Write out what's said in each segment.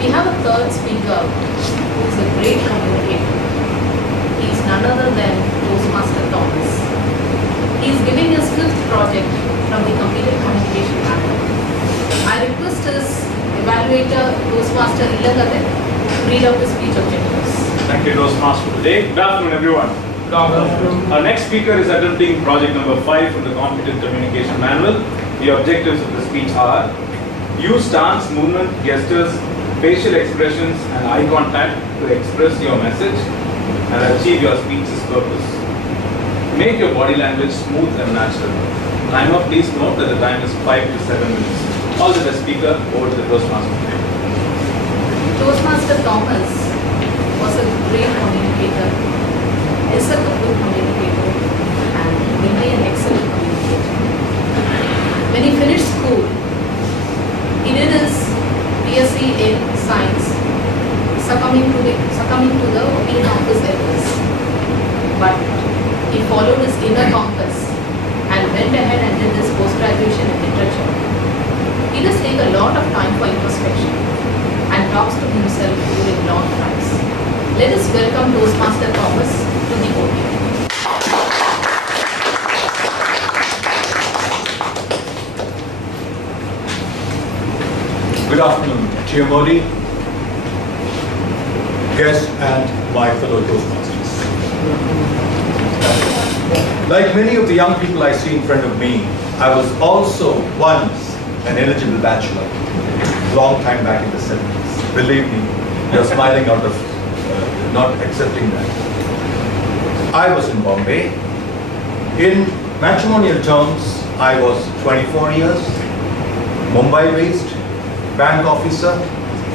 We have a third speaker who is a great communicator. He is none other than Toastmaster Thomas. He is giving his fifth project from the completed communication manual. I request his evaluator, Toastmaster Ilagade, to read out the speech objectives. Thank you, Toastmaster. Today, good afternoon, everyone. Good afternoon. Our next speaker is attempting project number 5 from the Competent Communication Manual. The objectives of the speech are: use stance, movement, gestures, facial expressions, and eye contact to express your message and achieve your speech's purpose. Make your body language smooth and natural. Timer, please note that the time is 5 to 7 minutes. All the best speaker, over to the Toastmaster. Toastmaster Thomas was a great communicator, is a good communicator, and will be an excellent communicator. When he finished school, he did his BSc in Science, succumbing to the opinion of his elders. But he followed his inner compass and went ahead and did his post-graduation in literature. He does take a lot of time for introspection and talks to himself during long drives. Let us welcome Toastmaster Thomas to the podium. Good afternoon, Chair Modi, guests, and my fellow Toastmasters. Like many of the young people I see in front of me, I was also once an eligible bachelor, long time back in the 70s. Believe me, you're smiling out of not accepting that. I was in Bombay. In matrimonial terms, I was 24 years, Mumbai-based, bank officer,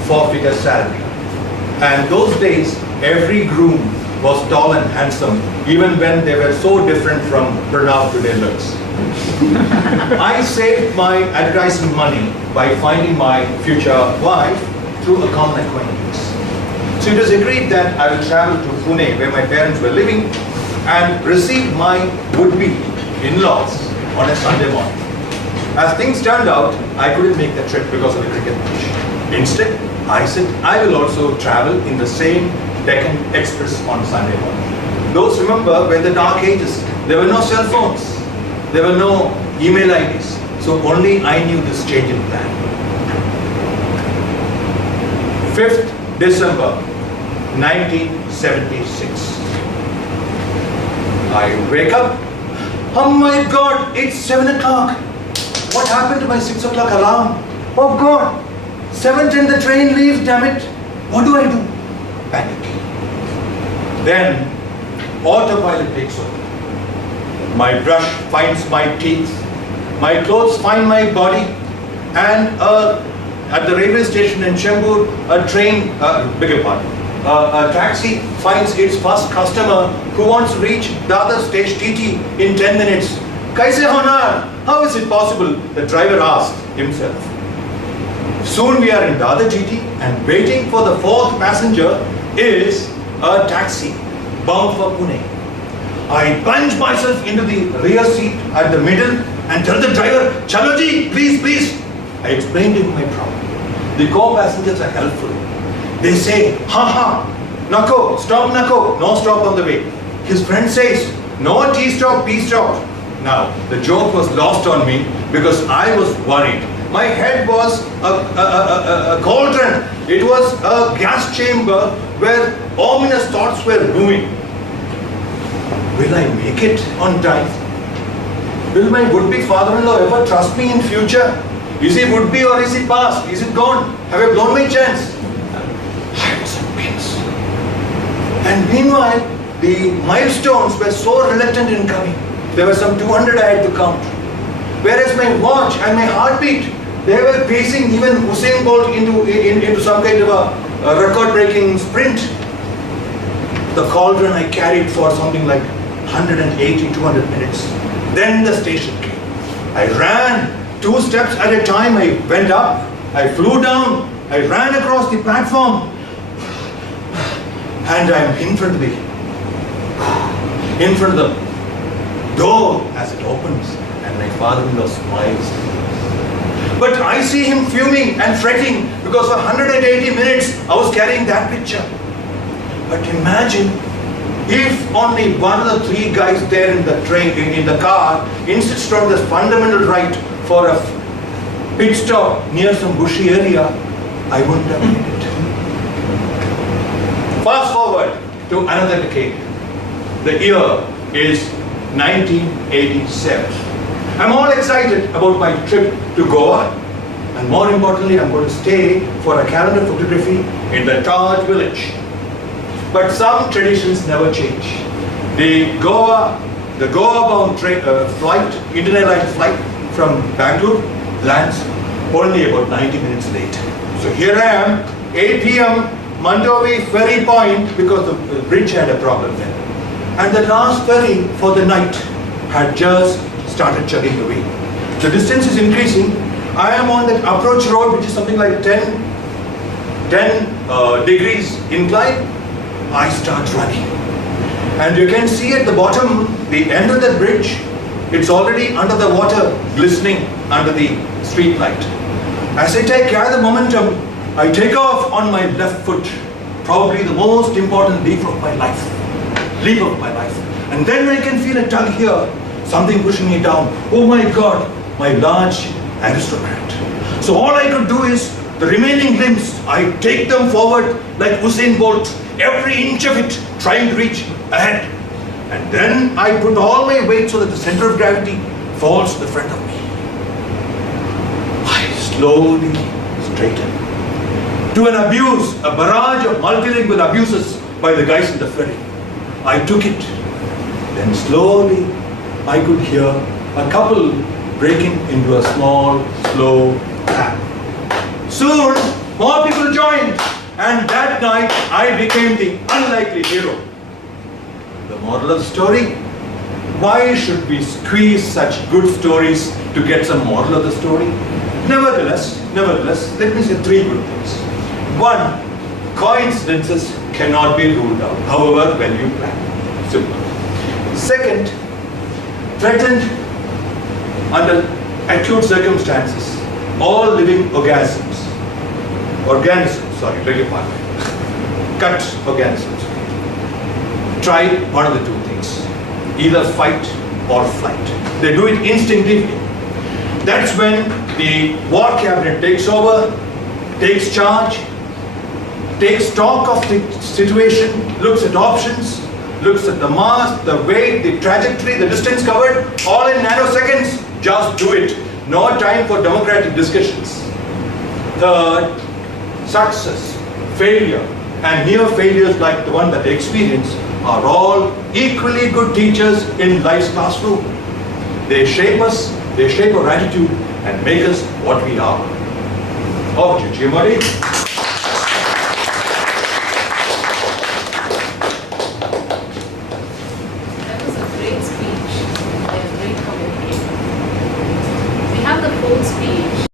4-figure salary. And those days, every groom was tall and handsome, even when they were so different from Pranav today looks. I saved my advertising money by finding my future wife through a common acquaintance. So it was agreed that I will travel to Pune, where my parents were living, and receive my would-be in-laws on a Sunday morning. As things turned out, I couldn't make the trip because of the cricket match. Instead, I said I will also travel in the same Deccan Express on Sunday morning. Those remember when the dark ages, there were no cell phones, there were no email IDs, so only I knew this change in plan. 5th December 1976. I wake up, oh my God, it's 7 o'clock. What happened to my 6 o'clock alarm? Oh God, 7:10 the train leaves, damn it. What do I do? Panic. Then, autopilot takes over. My brush finds my teeth, my clothes find my body, and at the railway station in Chembur, a taxi finds its first customer who wants to reach the other stage TT in 10 minutes. Kaise honar? How is it possible? The driver asked himself. Soon we are in Dada GT and waiting for the 4th passenger is a taxi bound for Pune. I plunge myself into the rear seat at the middle and tell the driver, Chalo ji, please, please. I explained to him my problem. The co-passengers are helpful. They say, Nako, stop Nako, no stop on the way. His friend says, no T-stop, P-stop. Now, the joke was lost on me because I was worried. My head was a cauldron. It was a gas chamber where ominous thoughts were brewing. Will I make it on time? Will my would-be father-in-law ever trust me in future? Is he would-be or is he past? Is it gone? Have I blown my chance? I was at peace. And meanwhile, the milestones were so reluctant in coming. There were some 200 I had to count. Whereas my watch and my heartbeat, they were pacing even Usain Bolt into some kind of a record-breaking sprint. The cauldron I carried for something like 180, 200 minutes. Then the station came. I ran 2 steps at a time. I went up, I flew down, I ran across the platform, and I'm in front of the door as it opens, and my father-in-law smiles. But I see him fuming and fretting because for 180 minutes I was carrying that picture. But imagine if only one of the three guys there in the train, in the car, insists on this fundamental right for a pit stop near some bushy area, I wouldn't have made it. Fast forward to another decade. The year is 1987. I'm all excited about my trip to Goa, and more importantly, I'm going to stay for a calendar photography in the Taj village. But some traditions never change. The Goa-bound flight, Indian Airlines flight from Bangalore lands only about 90 minutes late. So here I am, 8 p.m. Mandovi ferry point, because the bridge had a problem there. And the last ferry for the night had just started chugging away. The distance is increasing. I am on that approach road, which is something like 10 degrees incline. I start running. And you can see at the bottom, the end of the bridge, it's already under the water, glistening under the street light. As I gather momentum, I take off on my left foot, probably the most important leap of my life. And then I can feel a tug here, something pushing me down. Oh my God, my large aristocrat. So all I could do is, the remaining limbs, I take them forward like Usain Bolt, every inch of it trying to reach ahead. And then I put all my weight so that the center of gravity falls to the front of me. I slowly straighten. To an abuse, a barrage of multilingual abuses by the guys in the ferry. I took it. Then slowly I could hear a couple breaking into a small, slow clap. Soon, more people joined, and that night I became the unlikely hero. The moral of the story? Why should we squeeze such good stories to get some moral of the story? Nevertheless, let me say three good things. One, coincidences cannot be ruled out, however well you plan. Simple. Second, threatened under acute circumstances, all living organisms, beg your pardon, cut organisms, try one of the two things, either fight or flight. They do it instinctively. That's when the war cabinet takes over, takes charge, takes stock of the situation, looks at options, looks at the mass, the weight, the trajectory, the distance covered, all in nanoseconds. Just do it. No time for democratic discussions. Third, success, failure, and near failures like the one that they experience are all equally good teachers in life's classroom. They shape us, they shape our attitude, and make us what we are. Over to you, Jimari.